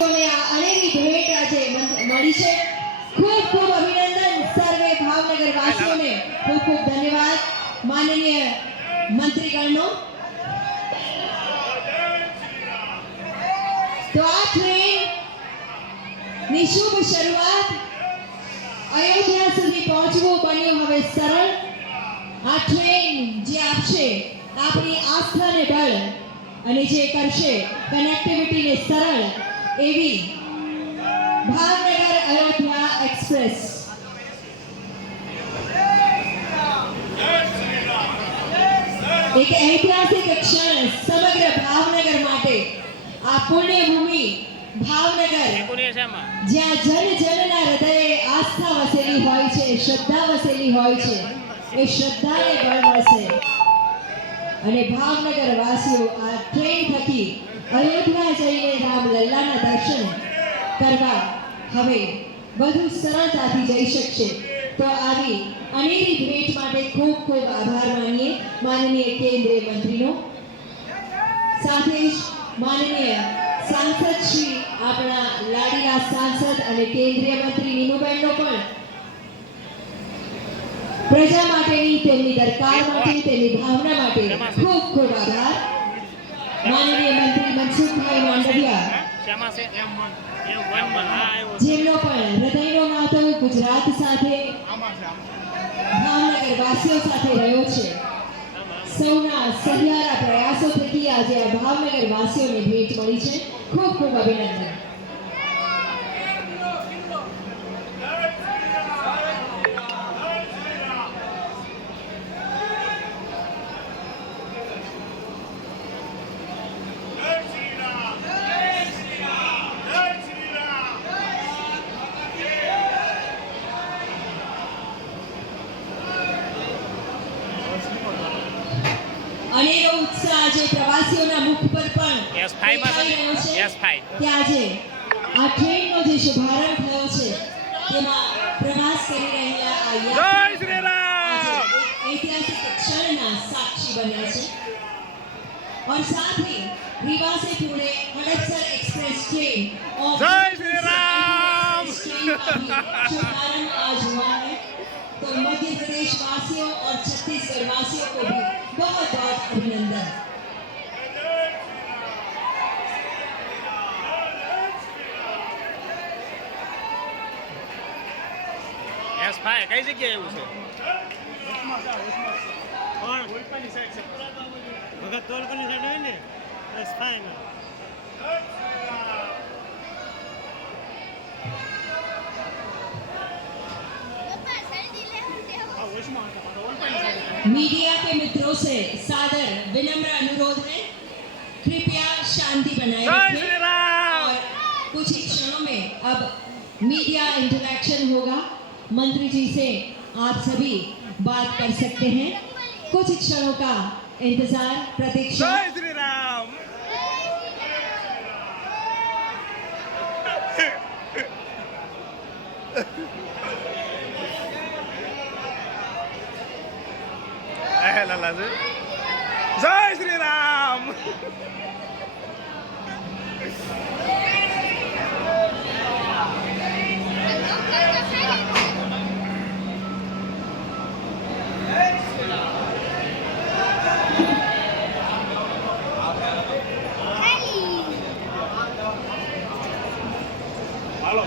અનેરી ભેટ આજે મળી છે. ખૂબ ખૂબ અભિનંદન સર્વે ભાવનગર વાસીઓને. ખૂબ ખૂબ ધન્યવાદ માનનીય મંત્રીગણનો. તો આ ટ્રેન ની શુભ શરૂઆત અયોધ્યા સુધી પહોંચવું બન્યું હવે સરળ. આ ટ્રેન જે આપશે આપણી આસ્થાને બળ અને જે કરશે કનેક્ટિવિટીને સરળ એવી ભાવનગર અયોધ્યા એક્સપ્રેસ. એક ઐતિહાસિક ક્ષણ સમગ્ર ભાવનગર માટે. આ પુણ્યભૂમિ ભાવનગર જ્યાં જન જનના હૃદયે આસ્થા વસેલી હોય છે, શ્રદ્ધા વસેલી હોય છે, એ શ્રદ્ધાને બળ મળશે અને ભાવનગર વાસીઓ આ ટ્રેન થકી અયોધ્યા જઈને રામલલ્લાના દર્શન કરવા હવે વધુ સરળતાથી જઈ શકશે. તો આવી અનેરી ભેટ માટે ખૂબ ખૂબ આભાર માનીએ માનનીય કેન્દ્રીય મંત્રીનો. સાથે જ માનનીય સાંસદ શ્રી આપણા લાડીલા સાંસદ અને કેન્દ્રીય મંત્રી નીનુબેનનો પણ પ્રજા માટેની તેમની દરકાર માટે તેમની ભાવના માટે ખૂબ ખૂબ આભાર. માનનીય મંત્રી મનસુખભાઈ માંડવિયા જેમનો પણ હૃદયનો નાતો ગુજરાત સાથે ભાવનગર વાસીઓ સાથે રહ્યો છે. સૌના સહિયારા પ્રયાસો થકી આજે આ ભાવનગર વાસીઓને ભેટ મળી છે. ખૂબ ખૂબ અભિનંદન. અનેરો ઉત્સાહ આજે પ્રવાસીઓના મુખ પર પણ કે આજે આ ટ્રેનનો જે શુભારંભ થયો છે તેમાં પ્રવાસ કરી રહેલા ઐતિહાસિક ક્ષણના સાક્ષી બન્યા છે. और साथ ही रीवा से पुणे हड़पसर एक्सप्रेस ट्रेन और जय श्री राम शुभारंभ आज हुआ है. तो मध्य प्रदेश वासियों और छत्तीसगढ़ वासियों को भी बहुत बहुत अभिनंदन. यस भाई कई जगह એવું છે કોણ ઓલપાની સાઈડ છે ભગત તોલકની સાઈડ હોય ને યસ ફાઈન. मीडिया के मित्रों से सादर विनम्र अनुरोध है, कृपया शांति बनाए रखें और कुछ ही क्षणों में अब मीडिया इंटरैक्शन होगा. मंत्री जी से आप सभी बात कर सकते हैं. कुछ क्षणों का इंतजार प्रतीक्षा. जय श्री राम. जय श्री राम. हेलो